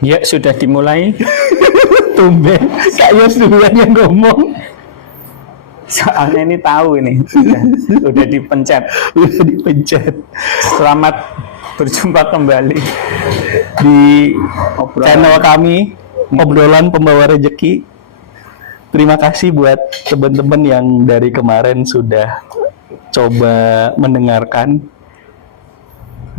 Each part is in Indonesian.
Ya, sudah dimulai. Tumben, Kak Yos duluan yang ngomong. Soalnya ini tahu ini. Udah dipencet. Udah dipencet. Selamat berjumpa kembali Di Obrolan. channel kami, Obrolan Pembawa Rejeki. Terima kasih buat teman-teman yang dari kemarin sudah coba mendengarkan.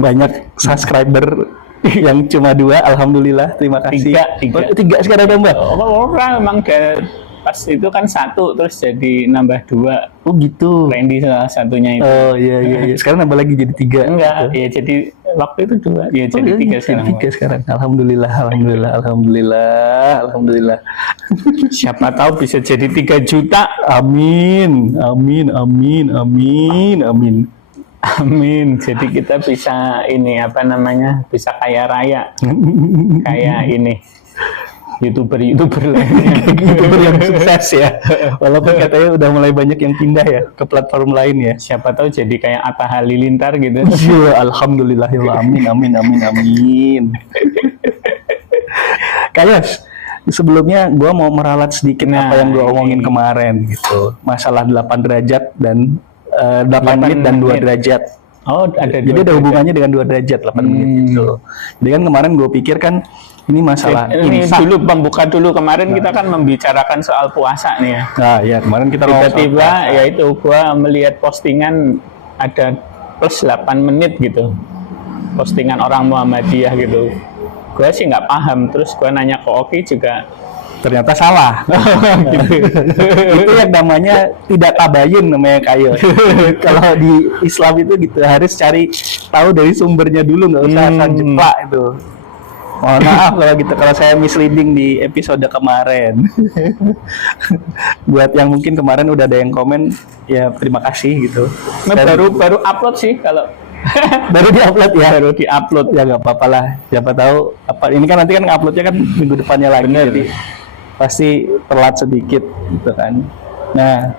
Banyak subscriber yang cuma 2, alhamdulillah, terima kasih. 3. Oh, 3 sekarang nambah. Orang memang pas itu kan 1 terus jadi nambah 2. Oh gitu. Randy salah satunya itu. Oh iya. Sekarang nambah lagi jadi 3. Enggak, ya jadi waktu itu 2. Ya jadi 3 sekarang. 3 sekarang. Alhamdulillah. Siapa tahu bisa jadi 3 juta. Amin. Amin. Jadi kita bisa ini bisa kaya raya. Kayak ini. YouTuber lainnya. YouTuber yang sukses ya. Walaupun katanya udah mulai banyak yang pindah ya ke platform lain ya. Siapa tahu jadi kayak Atta Halilintar gitu. Ya, alhamdulillah. Amin. Kayos, sebelumnya gue mau meralat sedikit apa yang gue omongin kemarin gitu. Masalah 8 derajat dan 8 menit dan 2 derajat. Oh, ada. Jadi ada hubungannya dengan 2 derajat 8 menit itu. Jadi kan kemarin gue pikir kan ini masalah ini imsak. dulu pembuka dulu kemarin kita kan membicarakan soal puasa nih ya. Nah, ya kemarin kita tiba-tiba ya itu gua melihat postingan ada plus 8 menit gitu. Postingan orang Muhammadiyah gitu. Gua sih nggak paham, terus gua nanya ke Oki juga ternyata salah. Gitu. Itu yang namanya tidak tabayun namanya kayo. Kalau di Islam itu gitu harus cari tahu dari sumbernya dulu, nggak usah asal jeplak itu. Mohon maaf kalau saya misleading di episode kemarin. Buat yang mungkin kemarin udah ada yang komen, ya terima kasih gitu. Baru upload sih kalau baru diupload ya. Baru diupload ya nggak apa-apa lah. Siapa tahu ini kan nanti kan nguploadnya kan minggu depannya lagi. Bener. Jadi pasti telat sedikit gitu kan. Nah,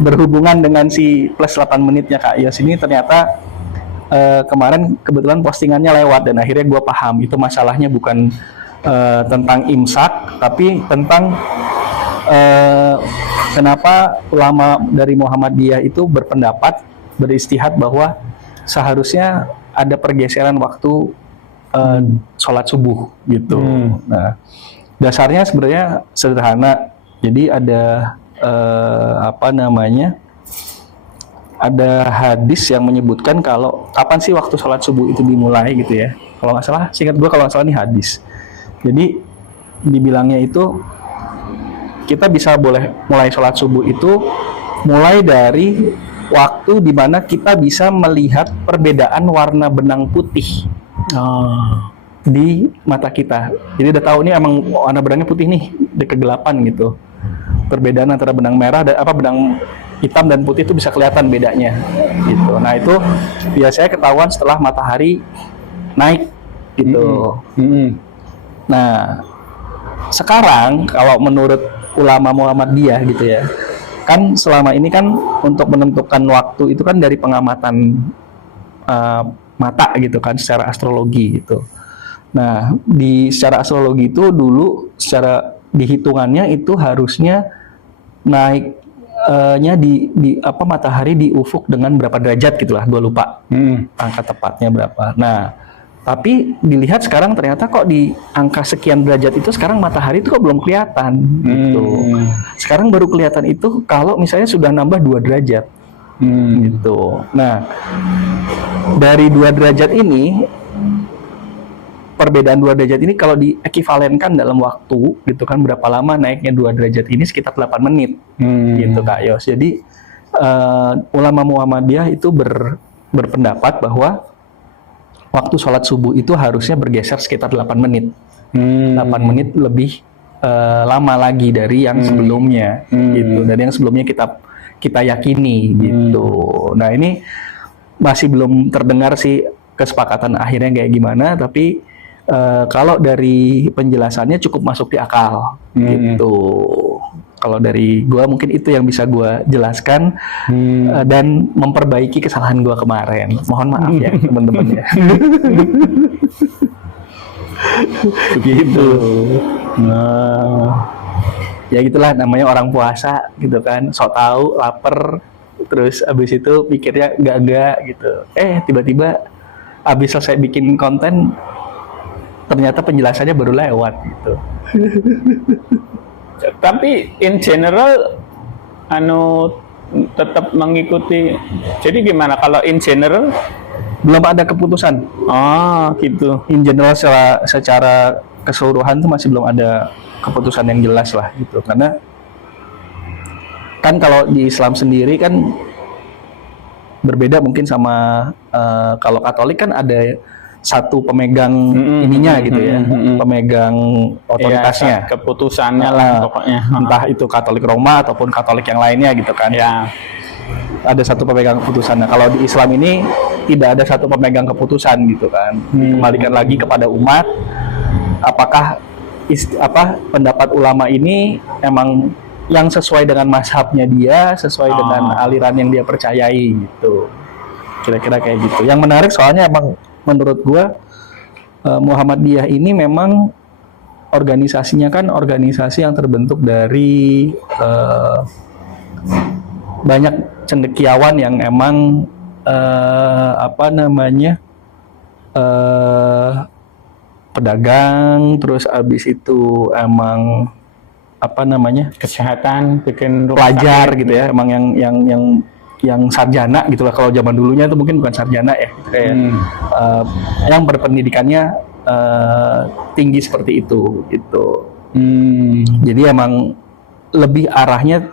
berhubungan dengan si plus 8 menitnya Kak Yos ini ternyata kemarin kebetulan postingannya lewat dan akhirnya gue paham itu masalahnya bukan tentang imsak tapi tentang kenapa ulama dari Muhammadiyah itu beristihad bahwa seharusnya ada pergeseran waktu sholat subuh gitu. Nah, dasarnya sebenarnya sederhana. Jadi ada ada hadis yang menyebutkan kalau kapan sih waktu sholat subuh itu dimulai gitu ya. Kalau nggak salah, seingat gue kalau nggak salah ini hadis. Jadi dibilangnya itu kita bisa boleh mulai sholat subuh itu mulai dari waktu di mana kita bisa melihat perbedaan warna benang putih. Di mata kita. Jadi udah tahu ini emang warna benangnya putih nih, di kegelapan gitu. Perbedaan antara benang merah dan benang hitam dan putih itu bisa kelihatan bedanya gitu. Nah, itu biasanya ketahuan setelah matahari naik gitu. Nah, sekarang kalau menurut ulama Muhammadiyah gitu ya. Kan selama ini kan untuk menentukan waktu itu kan dari pengamatan mata gitu kan secara astrologi gitu. Nah, secara astrologi itu dulu secara dihitungannya itu harusnya naiknya di matahari di ufuk dengan berapa derajat gitulah, gue lupa angka tepatnya berapa. Nah, tapi dilihat sekarang ternyata kok di angka sekian derajat itu sekarang matahari itu kok belum kelihatan gitu. Sekarang baru kelihatan itu kalau misalnya sudah nambah 2 derajat gitu. Nah, dari 2 derajat ini perbedaan 2 derajat ini kalau diekivalenkan dalam waktu gitu kan berapa lama naiknya 2 derajat ini sekitar 8 menit gitu Kak Yos. Jadi ulama Muhammadiyah itu berpendapat bahwa waktu sholat subuh itu harusnya bergeser sekitar 8 menit. 8 menit lebih lama lagi dari yang sebelumnya gitu. Dari yang sebelumnya kita yakini gitu. Nah, ini masih belum terdengar sih kesepakatan akhirnya kayak gimana, tapi kalau dari penjelasannya cukup masuk di akal gitu. Kalau dari gua mungkin itu yang bisa gua jelaskan dan memperbaiki kesalahan gua kemarin. Mohon maaf ya teman-teman ya. Gitu. Nah, ya gitulah namanya orang puasa gitu kan, sok tahu, lapar, terus abis itu pikirnya enggak gitu. Tiba-tiba abis selesai bikin konten, ternyata penjelasannya baru lewat gitu. Tapi in general tetap mengikuti. Jadi gimana kalau in general? Belum ada keputusan. Oh, gitu. In general secara keseluruhan tuh masih belum ada keputusan yang jelas lah gitu. Karena kan kalau di Islam sendiri kan berbeda mungkin sama kalau Katolik kan ada satu pemegang ininya gitu ya, pemegang otoritasnya, ya, keputusannya lah pokoknya. Entah itu Katolik Roma ataupun Katolik yang lainnya gitu kan. Ya. Ada satu pemegang keputusan. Nah, kalau di Islam ini tidak ada satu pemegang keputusan gitu kan. Dikembalikan lagi kepada umat. Apakah pendapat ulama ini emang yang sesuai dengan mazhabnya dia, sesuai dengan aliran yang dia percayai gitu. Kira-kira kayak gitu. Yang menarik soalnya emang menurut gua Muhammadiyah ini memang organisasinya kan organisasi yang terbentuk dari banyak cendekiawan yang emang pedagang, terus abis itu emang kesehatan, bikin pelajar gitu ya, emang yang sarjana gitu lah. Kalau zaman dulunya itu mungkin bukan sarjana ya, kayak yang berpendidikannya tinggi seperti itu gitu. Jadi emang lebih arahnya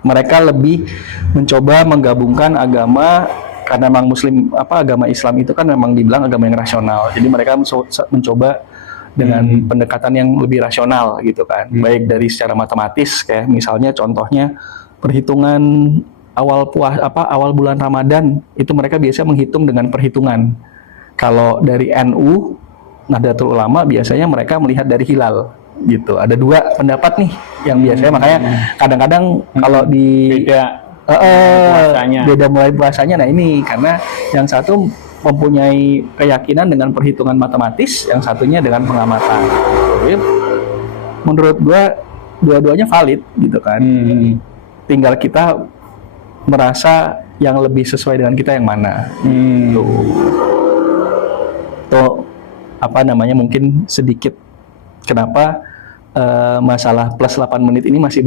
mereka lebih mencoba menggabungkan agama, karena memang agama Islam itu kan memang dibilang agama yang rasional. Jadi mereka mencoba dengan pendekatan yang lebih rasional gitu kan. Baik dari secara matematis, kayak misalnya contohnya perhitungan awal bulan Ramadan itu mereka biasa menghitung dengan perhitungan. Kalau dari NU Nahdlatul Ulama biasanya mereka melihat dari hilal gitu. Ada dua pendapat nih yang biasanya, makanya kadang-kadang kalau beda mulai puasanya. Nah ini karena yang satu mempunyai keyakinan dengan perhitungan matematis, yang satunya dengan pengamatan. Jadi, menurut gua dua-duanya valid gitu kan. Tinggal kita merasa yang lebih sesuai dengan kita yang mana. Tuh mungkin sedikit kenapa masalah plus 8 menit ini masih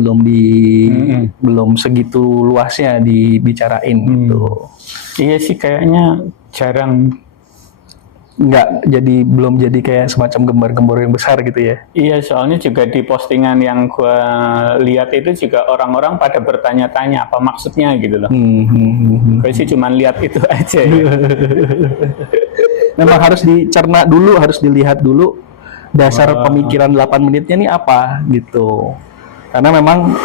belum segitu luasnya dibicarain gitu. Iya sih, kayaknya jarang, belum jadi kayak semacam gembar-gembor yang besar gitu ya. Iya, soalnya juga di postingan yang gua lihat itu juga orang-orang pada bertanya-tanya apa maksudnya gitu loh. Gue sih cuma lihat itu aja ya. Memang harus dicerna dulu, harus dilihat dulu dasar pemikiran 8 menitnya nih apa gitu. Karena memang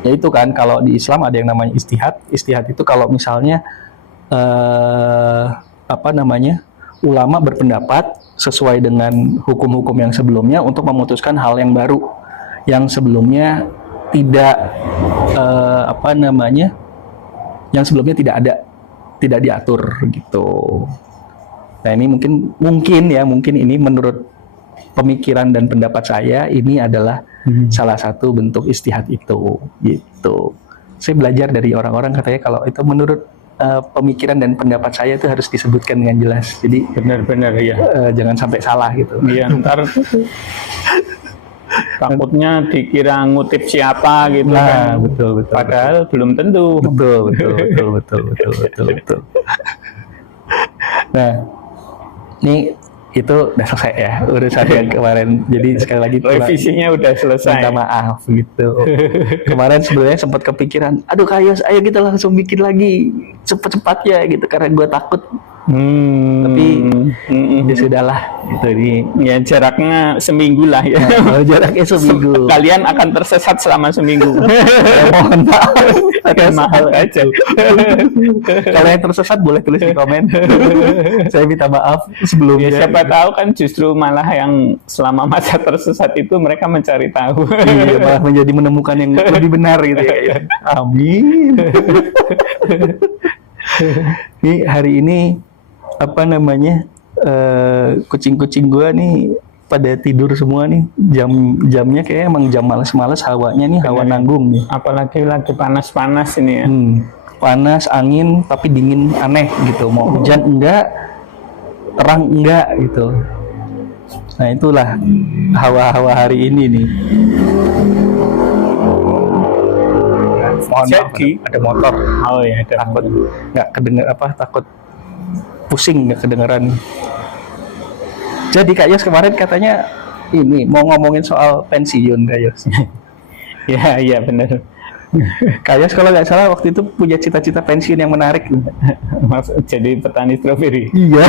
ya itu kan, kalau di Islam ada yang namanya istihad. Istihad itu kalau misalnya ulama berpendapat sesuai dengan hukum-hukum yang sebelumnya untuk memutuskan hal yang baru yang sebelumnya tidak diatur gitu. Nah ini mungkin ini menurut pemikiran dan pendapat saya ini adalah salah satu bentuk istihad itu gitu. Saya belajar dari orang-orang katanya kalau itu menurut pemikiran dan pendapat saya itu harus disebutkan dengan jelas. Jadi benar-benar ya. Jangan sampai salah gitu. Iya, ntar takutnya dikira ngutip siapa gitu kan. Betul. Padahal belum tentu. Betul. Nah, ini itu udah selesai ya urusan yang kemarin. Jadi sekali lagi revisinya udah selesai. Minta maaf gitu. Kemarin sebenarnya sempat kepikiran, aduh Kayos, ayo kita langsung bikin lagi cepet-cepatnya gitu, karena gue takut. Tapi ya sudahlah gitu ya jaraknya seminggu lah ya. Jaraknya seminggu. Kalian akan tersesat selama seminggu. Mohon maaf aja. Kalau yang tersesat boleh tulis di komen. Saya minta maaf sebelumnya. Ya, siapa tahu kan justru malah yang selama masa tersesat itu mereka mencari tahu. Iya, malah menjadi menemukan yang lebih benar gitu ya. Amin. Ini hari ini kucing-kucing gua nih pada tidur semua nih. Jamnya kayak emang jam males-males, hawanya nih hawa nanggung nih. Apalagi lagi panas-panas ini ya. Panas, angin, tapi dingin aneh gitu. Mau hujan enggak, terang enggak gitu. Nah itulah hawa-hawa hari ini nih. Mohon maaf, ada motor. Oh ya, ada. Takut nggak kedenger takut pusing nggak kedengeran. Jadi Kak Yos kemarin katanya ini mau ngomongin soal pensiun Kak Yos. Ya benar. Kak Yos kalau nggak salah waktu itu punya cita-cita pensiun yang menarik. Jadi petani stroberi. Iya.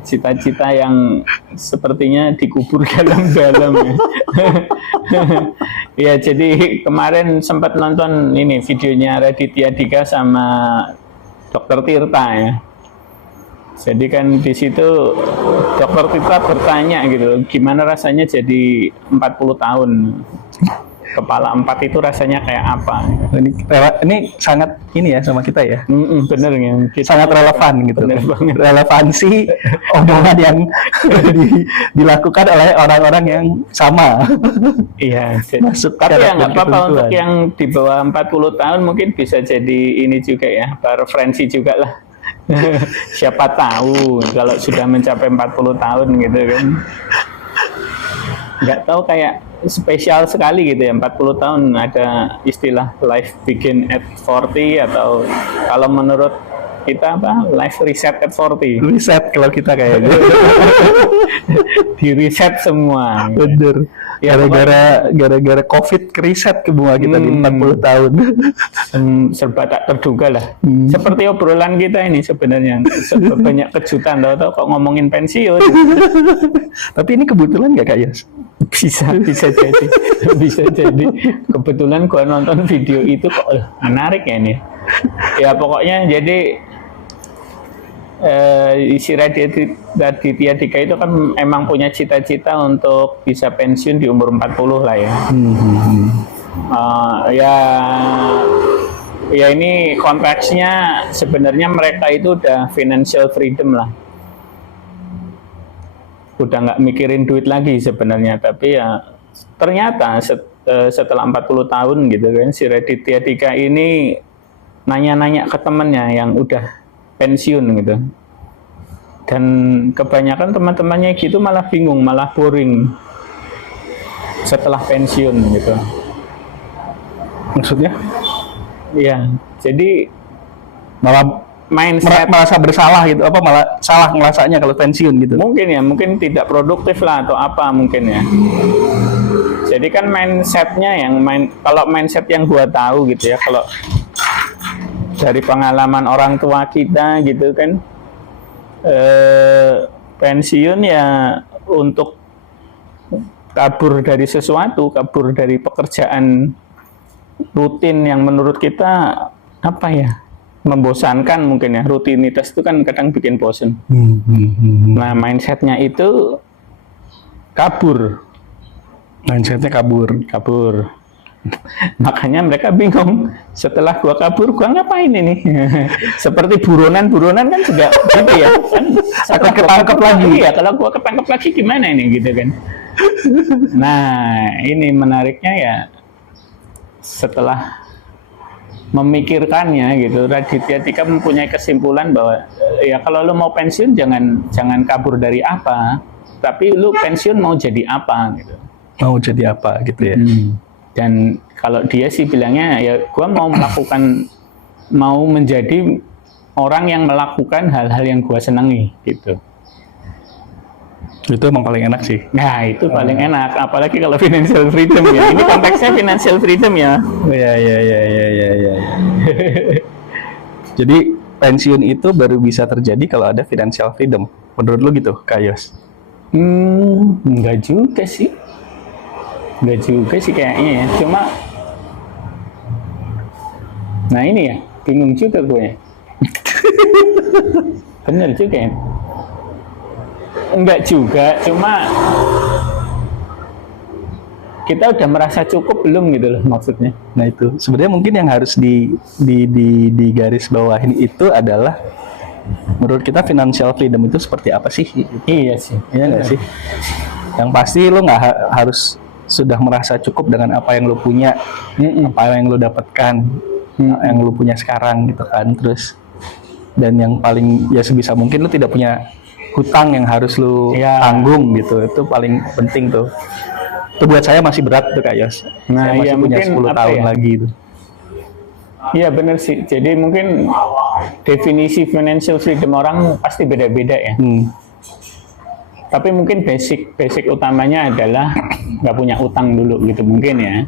Cita-cita yang sepertinya dikubur dalam-dalam ya. Ya, jadi kemarin sempat nonton ini videonya Raditya Dika sama Dokter Tirta ya. Jadi kan di situ Dokter Tirta bertanya gitu, gimana rasanya jadi 40 tahun? Kepala 4 itu rasanya kayak apa? Ini sangat ini ya sama kita ya. Bener ya. Sangat relevan gitu. Bener banget. Relevansi omongan yang dilakukan oleh orang-orang yang sama. Iya. Masuk tapi ya nggak apa-apa ketentuan. untuk yang di bawah 40 tahun mungkin bisa jadi ini juga ya, referensi juga lah. Siapa tahu kalau sudah mencapai 40 tahun gitu kan. Nggak tahu kayak spesial sekali gitu ya, 40 tahun ada istilah life begin at 40 atau kalau menurut kita apa? Life reset at 40. Reset kalau kita kayaknya. Di reset semua. Bener. Ya, gara-gara COVID kereset ke bunga kita di 40 tahun. Serba tak terduga lah. Seperti obrolan kita ini sebenarnya. Banyak kejutan tahu-tahu kok ngomongin pensiun. Tapi ini kebetulan nggak Kak Yos? Bisa jadi. Bisa jadi. Kebetulan gua nonton video itu kok menarik ya ini. Ya pokoknya jadi si Raditya Dika itu kan emang punya cita-cita untuk bisa pensiun di umur 40 lah ya. Ya ini konteksnya sebenarnya mereka itu udah financial freedom lah. Udah nggak mikirin duit lagi sebenarnya, tapi ya ternyata setelah 40 tahun gitu kan si Raditya Dika ini nanya-nanya ke temennya yang udah pensiun gitu, dan kebanyakan teman-temannya gitu malah bingung, malah boring setelah pensiun gitu. Maksudnya? Iya, jadi Malah mindset merasa bersalah gitu, apa malah salah ngerasanya kalau pensiun gitu? mungkin tidak produktif lah atau apa mungkin ya. Jadi kan mindsetnya kalau mindset yang gua tahu gitu ya, kalau dari pengalaman orang tua kita gitu kan, pensiun ya untuk kabur dari sesuatu, kabur dari pekerjaan rutin yang menurut kita apa ya, membosankan mungkin ya. Rutinitas itu kan kadang bikin bosen. Nah mindsetnya itu kabur. Mindsetnya kabur. Makanya mereka bingung, setelah gua kabur gua ngapain ini. Seperti buronan kan juga gitu ya kan, Takut ketangkep lagi. Ya kalau gua ketangkep lagi gimana ini gitu kan. Nah ini menariknya ya, setelah memikirkannya gitu, Raditya Dika mempunyai kesimpulan bahwa ya kalau lu mau pensiun jangan kabur dari apa, tapi lu pensiun mau jadi apa gitu. Mau jadi apa gitu ya. Dan kalau dia sih bilangnya ya gua mau menjadi orang yang melakukan hal-hal yang gua senangi gitu. Itu emang paling enak sih. Nah itu paling enak, apalagi kalau financial freedom ya. Ini konteksnya financial freedom ya. Iya. Jadi pensiun itu baru bisa terjadi kalau ada financial freedom. Menurut lu gitu, Kak Yos? Enggak juga sih. Enggak juga sih kayaknya ya. Cuma nah ini ya, bingung juga gue. Bener juga ya. Enggak juga, cuma kita udah merasa cukup belum gitu loh maksudnya. Nah itu sebenarnya mungkin yang harus di garis bawahin itu adalah menurut kita financial freedom itu seperti apa sih? Iya sih. Iya nggak sih? Yang pasti lo nggak harus sudah merasa cukup dengan apa yang lo punya, apa yang lo dapatkan, yang lo punya sekarang gitu kan. Terus dan yang paling ya sebisa mungkin lo tidak punya hutang yang harus lo tanggung gitu. Itu paling penting tuh. Itu buat saya masih berat tuh Kak Yos. Nah, saya masih punya 10 tahun lagi itu. Iya benar sih. Jadi mungkin definisi financial freedom orang pasti beda-beda ya. Tapi mungkin basic utamanya adalah nggak punya utang dulu gitu mungkin ya.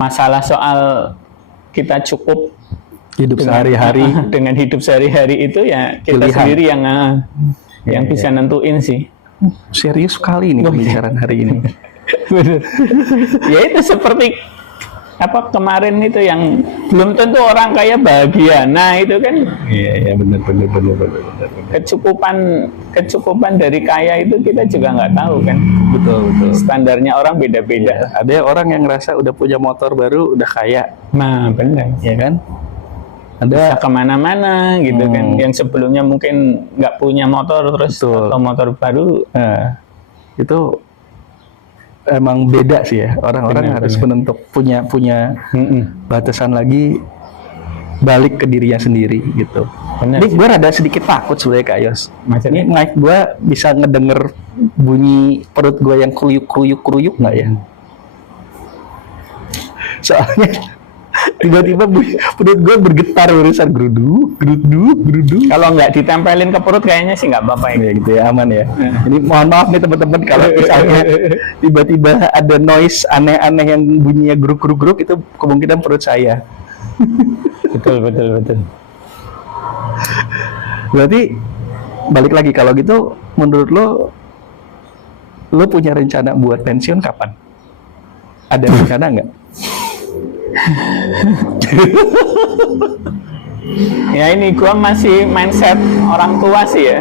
Masalah soal kita cukup hidup sehari-hari dengan hidup sehari-hari itu ya kita pilihan sendiri yang bisa nentuin sih. Serius sekali ini pembicaraan hari ini. Ya itu seperti apa kemarin itu yang belum tentu orang kaya bahagia. Nah itu kan. Iya benar. Kecukupan dari kaya itu kita juga nggak tahu kan. Betul. Standarnya orang beda-beda. Ya, ada orang yang ngerasa udah punya motor baru udah kaya. Nah benar. Ya kan. Ada bisa kemana-mana gitu kan. Yang sebelumnya mungkin nggak punya motor terus atau motor baru. Nah, itu emang beda sih ya. Orang-orang harus menentuk punya batasan lagi balik ke dirinya sendiri gitu. Ini gue rada sedikit takut sebenarnya Kak Yos. Ini mic gue bisa ngedenger bunyi perut gue yang kruyuk nggak ya? Soalnya tiba-tiba perut gue bergetar urusan geruduk. Kalau nggak ditempelin ke perut kayaknya sih nggak apa-apa ya gitu ya, aman ya. Jadi mohon maaf nih teman-teman kalau misalnya tiba-tiba ada noise aneh-aneh yang bunyinya geruk itu kemungkinan perut saya. Betul. Berarti balik lagi kalau gitu menurut lo punya rencana buat pensiun kapan? Ada rencana nggak? Ya ini gua masih mindset orang tua sih ya.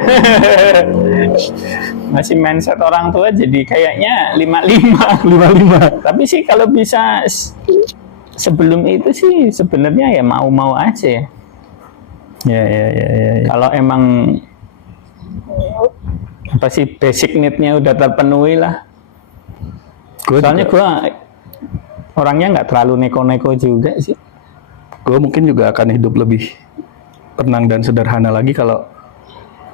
Masih mindset orang tua jadi kayaknya 55. Tapi sih kalau bisa sebelum itu sih sebenarnya ya mau aja ya. Ya. Kalau emang apa sih basic need-nya udah terpenuhi lah. Soalnya gua orangnya nggak terlalu neko-neko juga sih. Gue mungkin juga akan hidup lebih tenang dan sederhana lagi kalau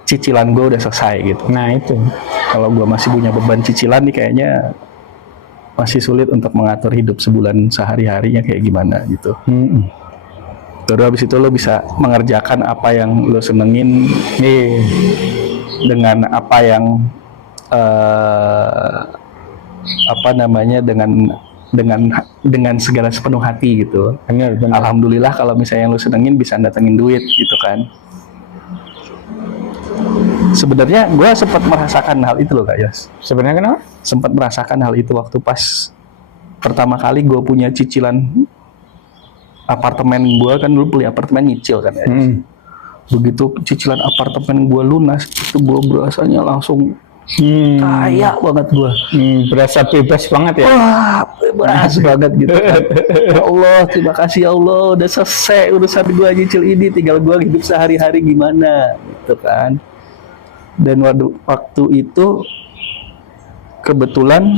cicilan gue udah selesai gitu. Nah itu. Kalau gue masih punya beban cicilan nih kayaknya masih sulit untuk mengatur hidup sebulan sehari-harinya kayak gimana gitu. Baru habis itu lo bisa mengerjakan apa yang lo senengin dengan apa yang dengan segala sepenuh hati gitu. Benar. Alhamdulillah kalau misalnya yang lu senengin bisa datengin duit gitu kan. Sebenarnya gue sempat merasakan hal itu loh Kak Yos. Sebenarnya kenapa? Sempat merasakan hal itu waktu pas pertama kali gue punya cicilan apartemen. Gue kan dulu beli apartemen nyicil kan ya. Begitu cicilan apartemen gue lunas itu gue berasanya langsung kaya banget gue. Berasa bebas banget ya. Wah, bebas banget gitu kan. Ya Allah, terima kasih ya Allah, udah selesai urusan gue nyicil ini, tinggal gue hidup sehari-hari gimana gitu kan. Dan waktu itu kebetulan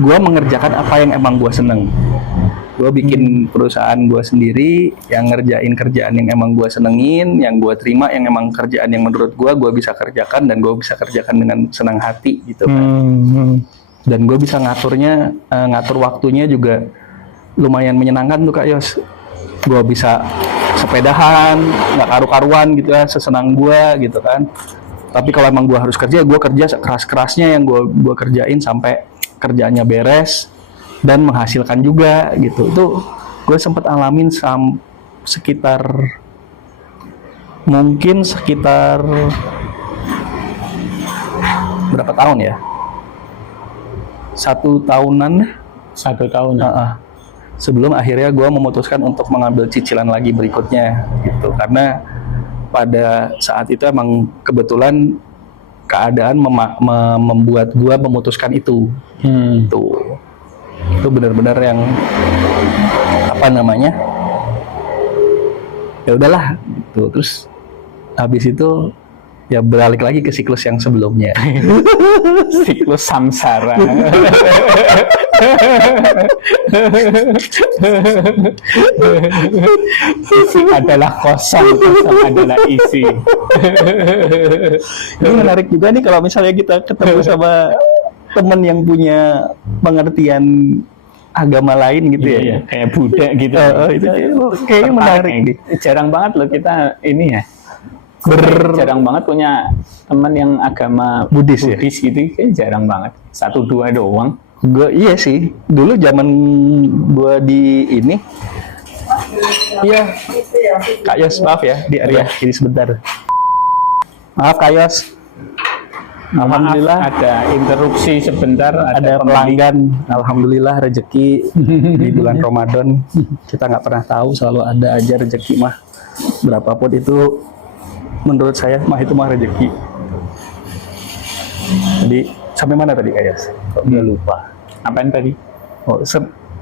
gue mengerjakan apa yang emang gue seneng. Gue bikin perusahaan gue sendiri yang ngerjain kerjaan yang emang gue senengin, yang gue terima, yang emang kerjaan yang menurut gue bisa kerjakan dan gue bisa kerjakan dengan senang hati gitu kan. Dan gue bisa ngatur waktunya juga lumayan menyenangkan tuh Kak Yos. Gue bisa sepedahan, nggak karu-karuan gitu ya, sesenang gue gitu kan. Tapi kalau emang gue harus kerja, gue kerja sekeras-kerasnya yang gue kerjain sampai kerjaannya beres dan menghasilkan juga gitu. Itu gue sempat alamin sekitar berapa tahun ya? 1 tahunan. Sebelum akhirnya gue memutuskan untuk mengambil cicilan lagi berikutnya gitu. Karena pada saat itu emang kebetulan keadaan membuat gue memutuskan itu. Itu benar-benar yang apa namanya, ya udahlah gitu. Terus habis itu ya beralih lagi ke siklus yang sebelumnya. Siklus samsara. Isi adalah kosong, kosong adalah isi. Ini menarik juga nih kalau misalnya kita ketemu sama teman yang punya pengertian agama lain gitu Iya, kayak Buddha gitu. Itu kayaknya menarik nih. Jarang banget loh kita ini ya. Jarang banget punya teman yang agama Buddhis ya? gitu, kayak jarang banget. 1-2 doang. Gue iya sih. Dulu zaman gue di ini, iya. Kak Yos, maaf ya, di area kiri sebentar. Maaf Kak Yos. Alhamdulillah Maaf, ada interupsi sebentar, ada pelanggan. Alhamdulillah rezeki di bulan Ramadan kita nggak pernah tahu, selalu ada aja rezeki mah. Berapapun itu, menurut saya mah itu mah rezeki. Jadi sampai mana tadi Kak Yos? Udah lupa. Apaan tadi? Oh,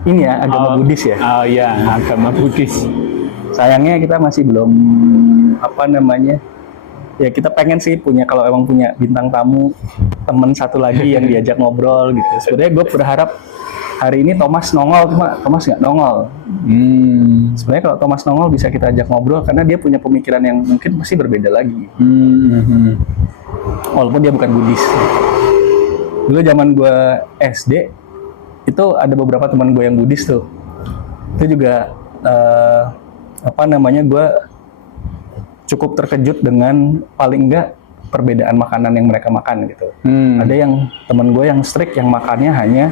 ini ya agama Buddhis ya. Oh iya, agama Buddhis. Sayangnya kita masih belum apa namanya. Ya kita pengen sih punya, kalau emang punya bintang tamu temen satu lagi yang diajak ngobrol gitu. Sebenarnya gue berharap hari ini Thomas nongol, cuma Thomas nggak nongol. Sebenarnya kalau Thomas nongol bisa kita ajak ngobrol karena dia punya pemikiran yang mungkin masih berbeda lagi. Walaupun dia bukan Buddhis. Dulu zaman gue SD itu ada beberapa teman gue yang Buddhis tuh. Itu juga apa namanya, gue cukup terkejut dengan paling enggak perbedaan makanan yang mereka makan gitu. Ada yang teman gue yang strict yang makannya hanya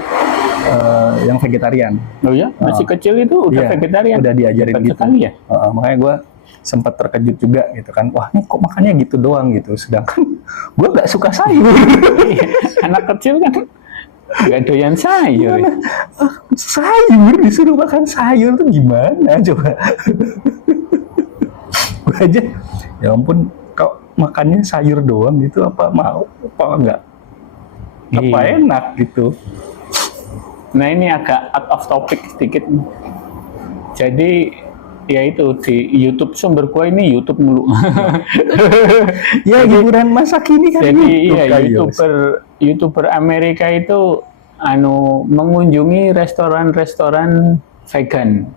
yang vegetarian. Oh ya, masih kecil itu udah vegetarian. Udah diajarin Hebat gitu. Sekali ya. Makanya gue sempat terkejut juga gitu kan. Wah, ini kok makannya gitu doang gitu. Sedangkan gue nggak suka sayur. Anak kecil kan nggak doyan sayur. Sayur disuruh makan sayur tuh gimana coba? Gue aja, ya ampun, kok makannya sayur doang gitu, apa mau apa enggak? Apa enak gitu? Nah ini agak out of topic sedikit. Jadi ya itu di YouTube, sumber gua ini YouTube mulu. Ya hiburan masa kini kan. Jadi YouTube, iya, YouTuber Amerika itu mengunjungi restoran-restoran vegan.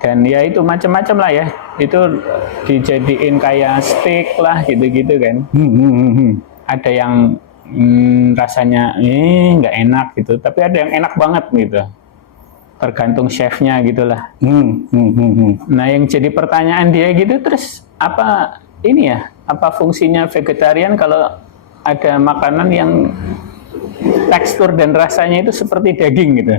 Dan ya itu macam-macam lah ya. Itu dijadiin kayak steak lah gitu-gitu kan. Ada yang rasanya nggak enak gitu, tapi ada yang enak banget gitu. Tergantung chefnya gitulah. Nah yang jadi pertanyaan dia gitu, terus apa ini ya? Apa fungsinya vegetarian kalau ada makanan yang tekstur dan rasanya itu seperti daging gitu?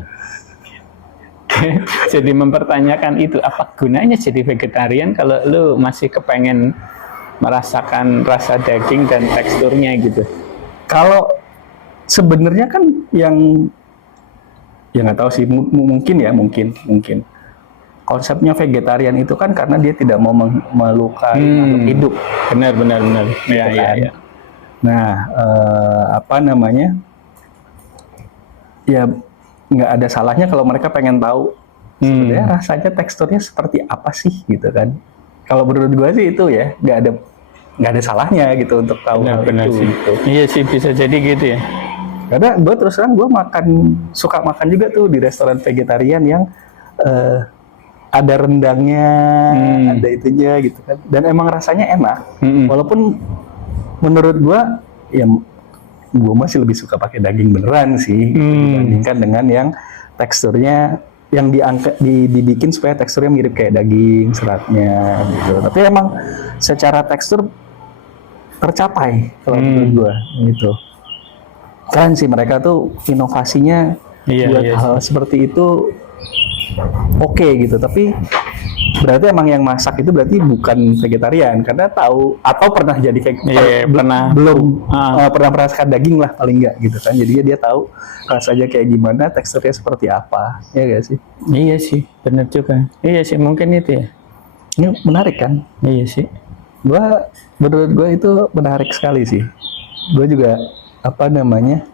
Jadi mempertanyakan itu, apa gunanya jadi vegetarian kalau lu masih kepengen merasakan rasa daging dan teksturnya gitu? Kalau sebenarnya kan yang ya nggak tahu sih, mungkin konsepnya vegetarian itu kan karena dia tidak mau melukai makhluk hidup. Benar. Gitu Ya, kan? ya. Nah, apa namanya? Ya nggak ada salahnya kalau mereka pengen tahu sebenarnya rasanya teksturnya seperti apa sih gitu kan. Kalau menurut gue sih itu ya nggak ada salahnya gitu untuk tahu hal itu. Sih. Gitu. Iya sih, bisa jadi gitu ya. Karena gue terus terang gue suka makan juga tuh di restoran vegetarian yang ada rendangnya, ada itunya gitu kan. Dan emang rasanya enak. Walaupun menurut gue ya gue masih lebih suka pakai daging beneran sih dibandingkan dengan yang teksturnya yang dibikin supaya teksturnya mirip kayak daging seratnya gitu. Tapi emang secara tekstur tercapai kalau menurut gue gitu. Keren sih mereka tuh inovasinya buat hal seperti itu oke gitu. Tapi berarti emang yang masak itu berarti bukan vegetarian karena tahu atau pernah jadi belum pernah merasakan daging lah paling enggak gitu kan. Jadi dia tahu rasanya kayak gimana, teksturnya seperti apa, ya gak sih? Iya sih, benar juga. Iya sih, mungkin itu ya. Ini menarik kan? Iya sih. Menurut gue itu menarik sekali sih. Gue juga apa namanya,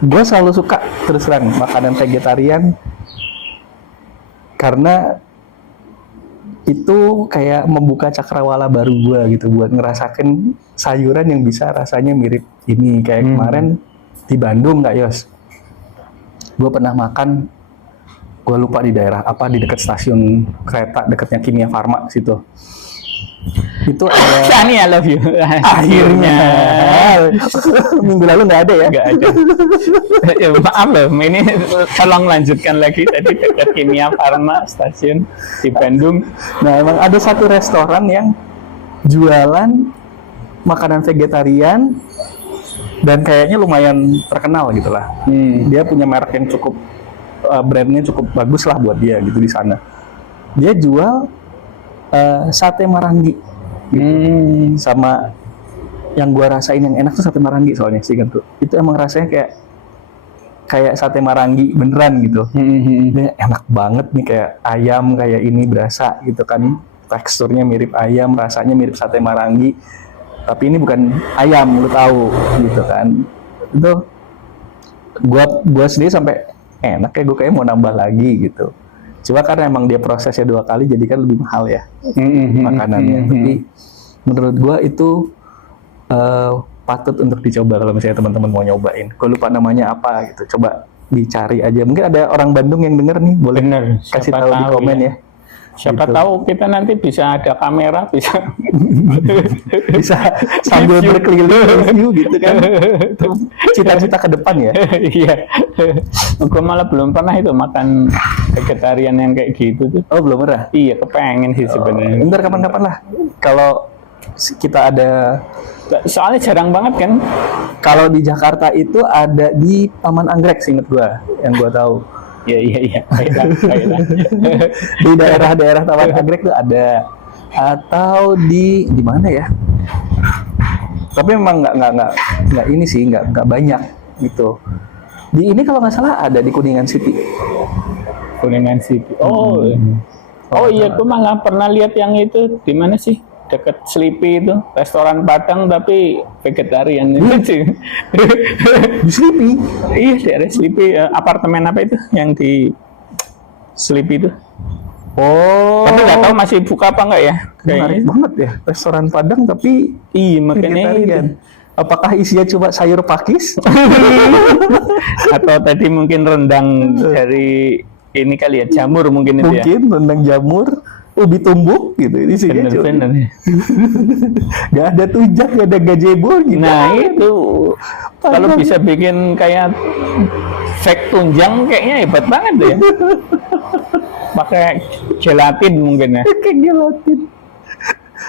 gue selalu suka terus terang makanan vegetarian karena itu kayak membuka cakrawala baru gue gitu buat ngerasakan sayuran yang bisa rasanya mirip ini. Kayak kemarin di Bandung, Kak Yos, gue pernah makan, gue lupa di daerah apa, di dekat stasiun kereta dekatnya Kimia Farma situ. Itu ada Shani, I love you. akhirnya minggu lalu nggak ada ya? Nggak ada. Ya, maaf loh, ini tolong lanjutkan lagi tadi dekat Kimia Farma stasiun di Bandung. Nah, emang ada satu restoran yang jualan makanan vegetarian dan kayaknya lumayan terkenal gitu lah. Dia punya merek yang cukup, brandnya cukup bagus lah buat dia gitu di sana. Dia jual sate marangi gitu. Sama yang gua rasain yang enak tuh sate marangi, soalnya sih kan tuh itu emang rasanya kayak sate marangi beneran gitu. Dia enak banget nih, kayak ayam, kayak ini berasa gitu kan, teksturnya mirip ayam, rasanya mirip sate marangi, tapi ini bukan ayam, lu tahu gitu kan. Itu gua sendiri sampai enak ya, gue kayak mau nambah lagi gitu. Cuma karena emang dia prosesnya 2 kali, jadi kan lebih mahal ya makanannya. Tapi menurut gua itu patut untuk dicoba kalau misalnya teman-teman mau nyobain. Gue lupa namanya apa gitu. Coba dicari aja. Mungkin ada orang Bandung yang denger nih, boleh kasih tahu di komen ya. Siapa gitu. tahu kita nanti bisa ada kamera, bisa sambil berkeliling review gitu kan. Cita-cita ke depan ya. Iya. Gue malah belum pernah itu makan vegetarian yang kayak gitu tuh. Oh, belum pernah? Iya, kepengen sih sebenarnya. Bentar, kapan-kapan lah. Kalau kita ada, soalnya jarang banget kan. kalau di Jakarta itu ada di Taman Anggrek, seinget gua, yang gua tahu. Iya. Baiklah. Di daerah-daerah Taman Anggrek tuh ada, atau di mana ya? Tapi memang nggak ini sih, nggak banyak gitu. Di ini kalau nggak salah ada di Kuningan City. Kuningan City. Oh iya, gue malah pernah lihat yang itu di mana sih? Deket Sleepy itu, restoran Padang tapi vegetarian itu sih. Di Sleepy? Iya, daerah Sleepy, apartemen apa itu yang di Sleepy itu? Oh. Tapi nggak tahu masih buka apa nggak ya? Menarik banget ya, restoran Padang tapi iya, makanya vegetarian. Apakah isinya cuma sayur pakis? Atau tadi mungkin rendang dari ini kali ya, jamur mungkin itu ya? Mungkin rendang jamur, ubi tumbuk gitu. Ini sih Bener. Gak ada tujak, gak ada gazebo gitu. Nah itu, kalau bisa bikin kayak fake tunjang kayaknya hebat banget ya. Pakai gelatin mungkin ya. Kayak gelatin.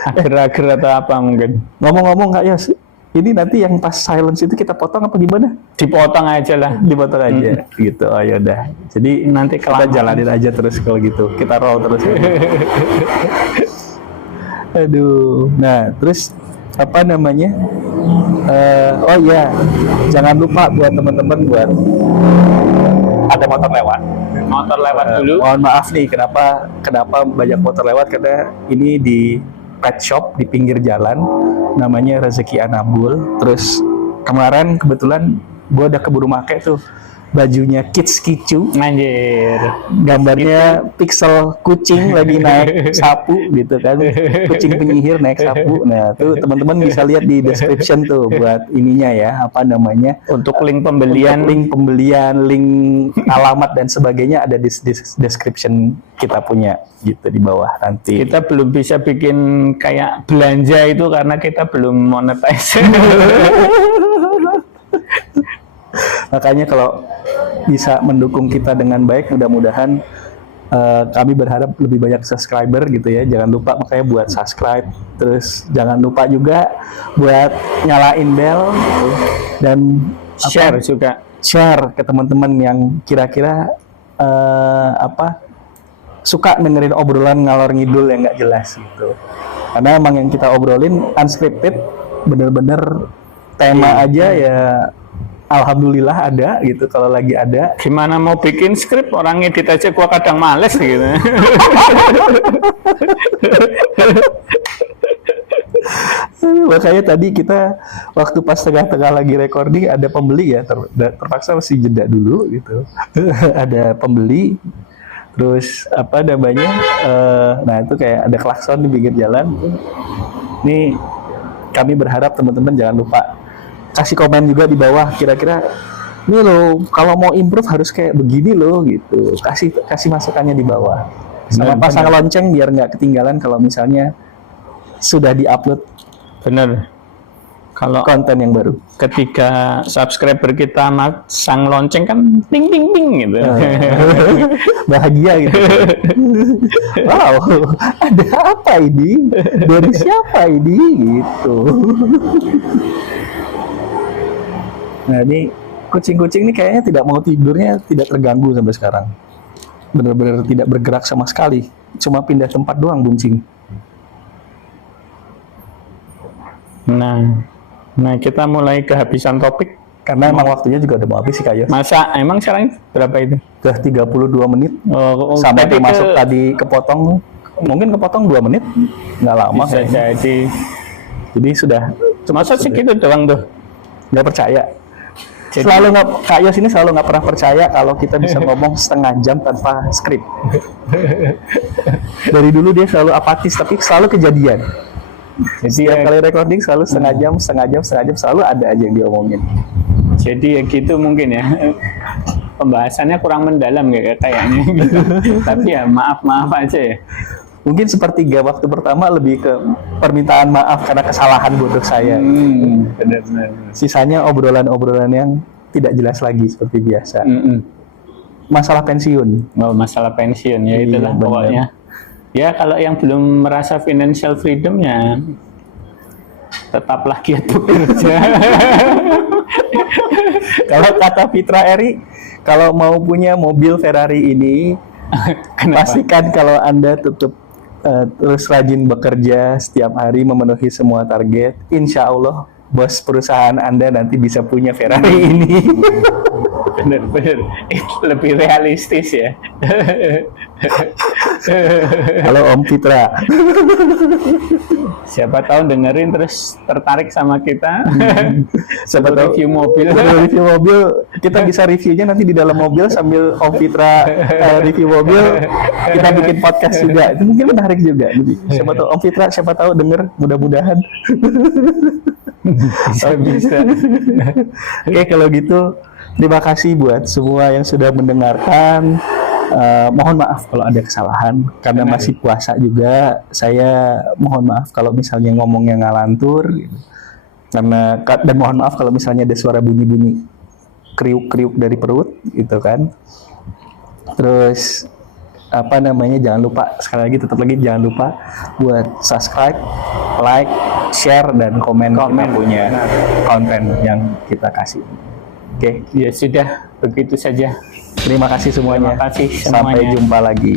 Agar-agar atau apa mungkin. Ngomong-ngomong Kak Yos, ini nanti yang pas silence itu kita potong apa gimana? Dipotong aja lah. Dipotong aja gitu. Oh ya udah. Jadi Nanti kita jalanin aja terus kalau gitu. Kita roll terus. Aduh. Nah, terus apa namanya? Oh iya, jangan lupa buat teman-teman, buat ada motor lewat. Motor lewat dulu. Mohon maaf nih, kenapa banyak motor lewat, karena ini di pet shop di pinggir jalan, namanya Rezeki Anabul. Terus kemarin kebetulan gue udah keburu make tuh bajunya Kids Kicu, Anjir. gambarnya pixel kucing lagi naik sapu gitu kan, kucing penyihir naik sapu. Nah tuh teman-teman bisa lihat di description tuh buat ininya ya, apa namanya, Untuk link pembelian. link alamat dan sebagainya ada di description kita punya gitu di bawah nanti. Kita belum bisa bikin kayak belanja itu karena kita belum monetize. Makanya kalau bisa mendukung kita dengan baik, mudah-mudahan kami berharap lebih banyak subscriber gitu ya. Jangan lupa makanya buat subscribe, terus jangan lupa juga buat nyalain bell gitu. Dan Share juga. share ke teman-teman yang kira-kira suka dengerin obrolan ngalor ngidul yang nggak jelas gitu. Karena emang yang kita obrolin unscripted, bener-bener tema aja ya, alhamdulillah ada gitu kalau lagi ada. Gimana mau bikin skrip, orang edit aja gua kadang males gitu. Makanya tadi kita waktu pas tengah-tengah lagi recording ada pembeli ya, terpaksa mesti jeda dulu gitu. Ada pembeli, terus apa namanya, nah itu kayak ada klakson di pinggir jalan. Ini kami berharap teman-teman jangan lupa kasih komen juga di bawah, kira-kira nih loh kalau mau improve harus kayak begini loh gitu. Kasih masukannya di bawah. Sama pasang lonceng biar nggak ketinggalan kalau misalnya sudah diupload Bener. Kalau konten yang baru. ketika subscriber kita masang lonceng kan ting ting ting gitu. Bahagia gitu. Wow, ada apa ini? Dari siapa ini? Gitu. Nah ini kucing-kucing ini kayaknya tidak mau tidurnya, tidak terganggu sampai sekarang. Benar-benar tidak bergerak sama sekali. Cuma pindah tempat doang buncing. Nah kita mulai kehabisan topik. Karena emang waktunya juga udah mau habis sih Kak Yos. Masa emang sekarang berapa itu? Udah 32 menit. Sampai berarti termasuk tadi kepotong. Mungkin kepotong 2 menit. Nggak lama bisa kayaknya. Jadi sudah. Masa segitu doang tuh? Nggak percaya. Jadi- Selalu nggak, Kak Yos ini selalu nggak pernah percaya kalau kita bisa ngomong setengah jam tanpa skrip. Dari dulu dia selalu apatis, tapi selalu kejadian. Setiap kali recording selalu setengah jam, selalu ada aja yang diomongin. Jadi ya gitu mungkin ya. Pembahasannya kurang mendalam kayaknya gitu. Tapi ya maaf aja ya. Mungkin sepertiga waktu pertama lebih ke permintaan maaf karena kesalahan bodoh saya. Benar. Sisanya obrolan-obrolan yang tidak jelas lagi seperti biasa. Masalah pensiun. Oh, masalah pensiun ya Iya, itulah benar. pokoknya. Ya kalau yang belum merasa financial freedom ya tetaplah giat bekerja. Kalau kata Fitra Eri, kalau mau punya mobil Ferrari ini, pastikan kalau Anda tetap terus rajin bekerja setiap hari memenuhi semua target. Insya Allah bos perusahaan Anda nanti bisa punya Ferrari ini. Bener. Lebih realistis ya. Halo Om Fitra. Siapa tahu dengerin terus tertarik sama kita. Siapa tahu review mobil. Review mobil, kita bisa reviewnya nanti di dalam mobil sambil Om Fitra review mobil, kita bikin podcast juga. Itu mungkin menarik juga. Jadi, siapa tahu Om Fitra, siapa tahu denger, mudah-mudahan. Bisa. Oke, kalau gitu terima kasih buat semua yang sudah mendengarkan. Mohon maaf kalau ada kesalahan karena masih puasa juga. Saya mohon maaf kalau misalnya ngomongnya ngalantur gitu. Dan mohon maaf kalau misalnya ada suara bunyi-bunyi kriuk-kriuk dari perut gitu kan. Terus apa namanya, jangan lupa sekali lagi, tetap lagi jangan lupa buat subscribe, like, share dan komen kita punya konten yang kita kasih. Oke, Ya sudah begitu saja. terima kasih semuanya. Terima kasih Sampai semuanya. jumpa lagi.